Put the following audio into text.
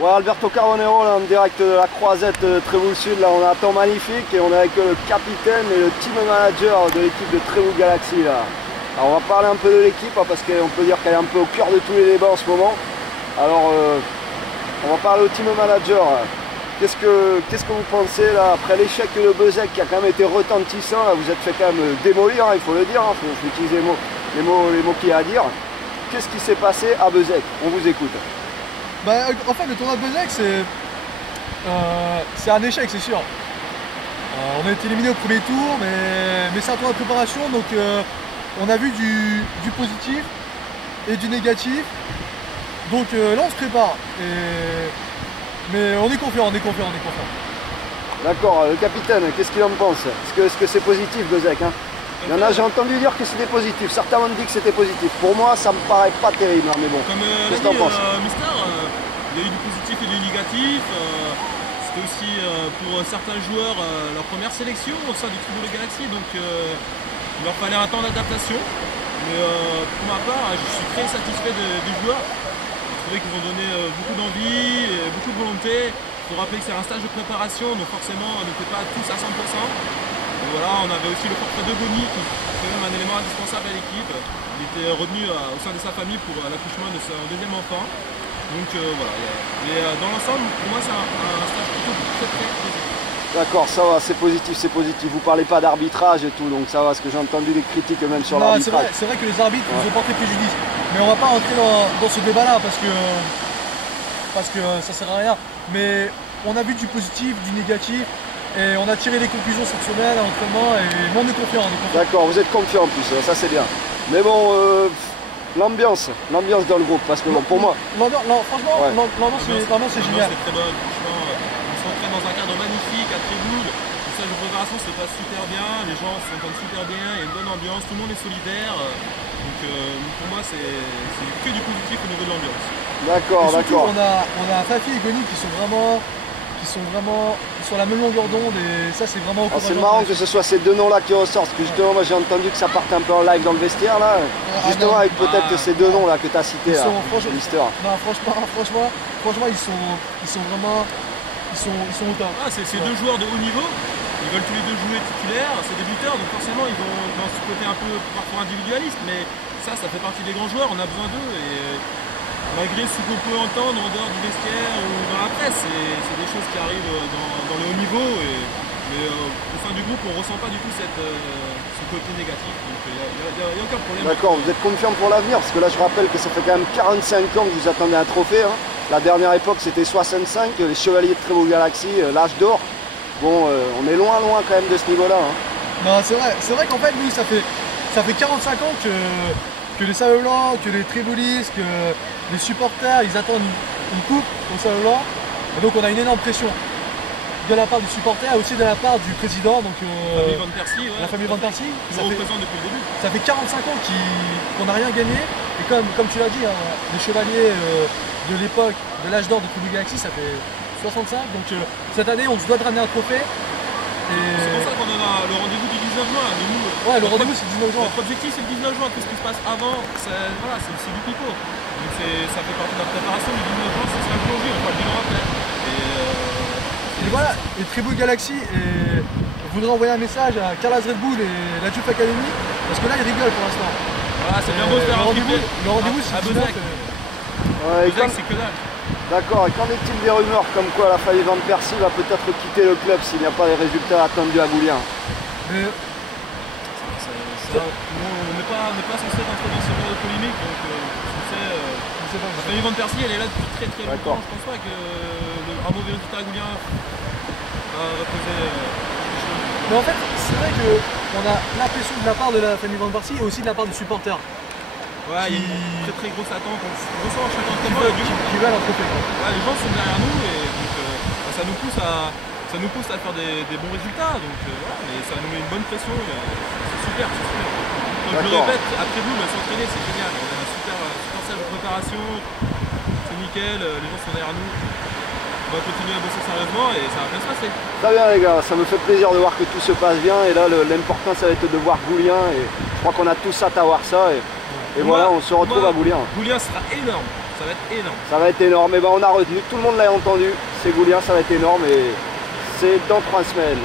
Ouais, Alberto Carbonero là, en direct de la croisette Trévoux Sud, là on a un temps magnifique et on est avec le capitaine et le team manager de l'équipe de Trévoux Galaxy là. Alors on va parler un peu de l'équipe hein, parce qu'on peut dire qu'elle est un peu au cœur de tous les débats en ce moment. Alors on va parler au team manager. Qu'est-ce que vous pensez là, après l'échec de Beuzec qui a quand même été retentissant, là, vous êtes fait quand même démolir, hein, il faut le dire, il faut utiliser les mots qu'il y a à dire. Qu'est-ce qui s'est passé à Beuzec? On vous écoute. Bah, en fait, le tournoi de Beuzec, c'est un échec, c'est sûr. On a été éliminé au premier tour, mais c'est un tournoi de préparation, donc on a vu du positif et du négatif. Donc là, on se prépare. Mais on est confiant, on est confiant. D'accord, le capitaine, qu'est-ce qu'il en pense? Est-ce que c'est positif, Beuzec hein? Il y en a, j'ai entendu dire que c'était positif. Certains m'ont dit que c'était positif. Pour moi, ça me paraît pas terrible, hein, mais bon. Comme qu'est-ce que t'en penses? Mister, il y a eu du positif et du négatif. C'était aussi pour certains joueurs leur première sélection au sein du Trévoux Galaxy, donc il leur fallait un temps d'adaptation. Mais pour ma part, je suis très satisfait des joueurs. Je trouvais qu'ils ont donné beaucoup d'envie, et beaucoup de volonté. Il faut rappeler que c'est un stage de préparation, donc forcément on n'était pas tous à 100%. Et voilà, on avait aussi le portrait de Goni qui est quand même un élément indispensable à l'équipe. Il était revenu au sein de sa famille pour l'accouchement de son deuxième enfant. Donc voilà, mais dans l'ensemble, pour moi c'est un stage plutôt très positif. D'accord, ça va, c'est positif, c'est positif. Vous parlez pas d'arbitrage et tout, donc ça va, parce que j'ai entendu des critiques même sur l'arbitrage. C'est vrai que les arbitres nous ont porté préjudice. Mais on va pas rentrer dans ce débat-là parce que ça sert à rien. Mais on a vu du positif, du négatif. Et on a tiré les conclusions cette semaine à l'entraînement et on est confiant. D'accord, vous êtes confiant en plus, ça c'est bien. Mais bon, l'ambiance dans le groupe, parce que bon, pour moi... Franchement, ouais. l'ambiance c'est génial. C'est très bonne, franchement. On s'entraîne dans un cadre magnifique à Trévoux. Le stage de préparation se passe super bien, les gens s'entendent super bien, il y a une bonne ambiance, tout le monde est solidaire. Donc pour moi c'est que du positif au niveau de l'ambiance. D'accord. On a Fafi et Goni qui sont vraiment sur la même longueur d'onde et ça c'est vraiment encourageant. C'est marrant que ce soit ces deux noms-là qui ressortent, parce que justement moi j'ai entendu que ça partait un peu en live dans le vestiaire là, justement avec peut-être ces deux noms là que tu as cités là, Mister. Non, franchement ils sont vraiment au top. C'est deux joueurs de haut niveau, ils veulent tous les deux jouer titulaires, c'est des buteurs, donc forcément ils vont dans ce côté un peu parfois individualiste, mais ça fait partie des grands joueurs, on a besoin d'eux. Et malgré ce qu'on peut entendre en dehors du vestiaire ou dans la presse, c'est des choses qui arrivent dans le haut niveau. Mais au sein du groupe, on ne ressent pas du tout ce côté négatif. Donc il n'y a aucun problème. D'accord, vous êtes confiant pour l'avenir? Parce que là, je rappelle que ça fait quand même 45 ans que vous attendez un trophée. Hein. La dernière époque, c'était 65, les Chevaliers de Trévoux Galaxy, l'âge d'or. Bon, on est loin quand même de ce niveau-là. Hein. Non, c'est vrai qu'en fait, nous, ça fait 45 ans que les Sables Blancs, que les Trévoulistes, que les supporters, ils attendent une coupe au Sables Blancs. Et donc on a une énorme pression de la part du supporter et aussi de la part du président. Donc, la famille Van Persie. Ça représente depuis le début. Ça fait 45 ans qu'on n'a rien gagné. Et comme tu l'as dit, hein, les chevaliers de l'époque, de l'âge d'or de Trévoux Galaxy, ça fait 65. Donc cette année, on se doit de ramener un trophée. C'est pour ça qu'on a le rendez-vous du 19 juin. Ouais, le rendez-vous c'est le 19 juin. Notre objectif c'est le 19 juin. Tout ce qui se passe avant, c'est du pipeau. Donc ça fait partie de la préparation. Le 19 juin, c'est un plongé, on va le bilan après. Et voilà, et Trévoux Galaxy voudrait envoyer un message à Carlas Red Bull et la Juve Academy parce que là ils rigolent pour l'instant. Voilà, c'est bien beau de faire un rendez-vous. Le rendez-vous c'est le 19. Beuzec, c'est que dalle. D'accord, et qu'en est-il des rumeurs comme quoi la famille Van Persie va peut-être quitter le club s'il n'y a pas les résultats attendus à Goulien? On n'est pas censé rentrer dans ce genre de polémique, donc la famille Van Persie elle est là depuis très longtemps. Je pense pas qu'un mauvais résultat à Goulien va reposer les choses. Mais en fait, c'est vrai qu'on a l'impression de la part de la famille Van Persie et aussi de la part des supporters. Ouais, il y a une très grosse attente, on ressent à chaque entraînement qui veulent un trophée. Ouais, les gens sont derrière nous et donc ça nous pousse à faire des bons résultats, donc mais ça nous met une bonne pression, c'est super. Donc je le répète, après nous, s'entraîner c'est génial, on a un super stage de préparation, c'est nickel, les gens sont derrière nous. On va continuer à bosser sérieusement et ça va bien se passer. Très bien les gars, ça me fait plaisir de voir que tout se passe bien et là l'important ça va être de voir Goulien et je crois qu'on a tous hâte à voir ça et voilà, on se retrouve à Goulien. Goulien sera énorme, Ça va être énorme. Ça va être énorme. Et ben on a retenu, tout le monde l'a entendu. Ségouliens, ça va être énorme et c'est dans 3 semaines.